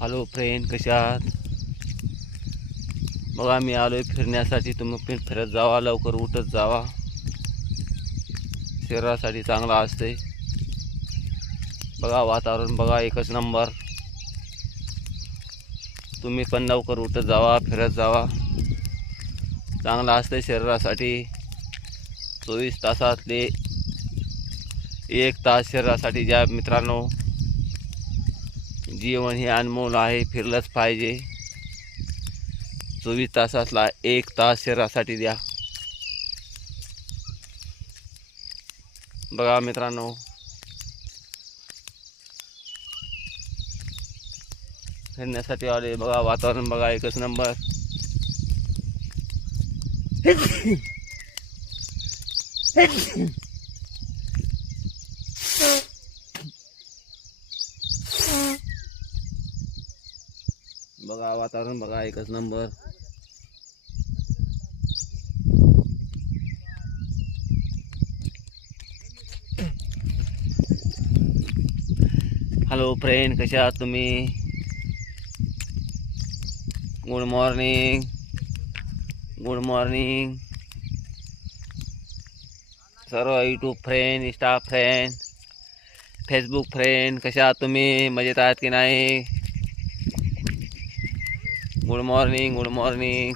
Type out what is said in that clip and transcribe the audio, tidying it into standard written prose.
Hello friend, कशा आहात? बघा, मी आलोय फिरण्यासाठी. तुम्ही पण फिरत जावा, लवकर उठत जावा, शरीरासाठी चांगला असते. बघा, वातावरण बघा, एकच नंबर. तुम्ही पण लवकर उठत जावा, फिरत जावा, चांगला असते शरीरासाठी. 24 तासातले 1 तास शरीरासाठी द्या मित्रांनो. जीवन हे अनमोल आहे, फिरलंच पाहिजे. 24 तासातला 1 तास शरीरासाठी द्या. बघा मित्रांनो, फिरण्यासाठी आले. बघा, वातावरण बघा, एकच नंबर. बघा, वातावरण बघा, एकच नंबर. हॅलो फ्रेंड, कशा आहात तुम्ही? गुड मॉर्निंग, गुड मॉर्निंग सर्व YouTube friend, Insta friend, Facebook friend. कशा आहात तुम्ही? मजेत आहात की नाही? Good morning, good morning.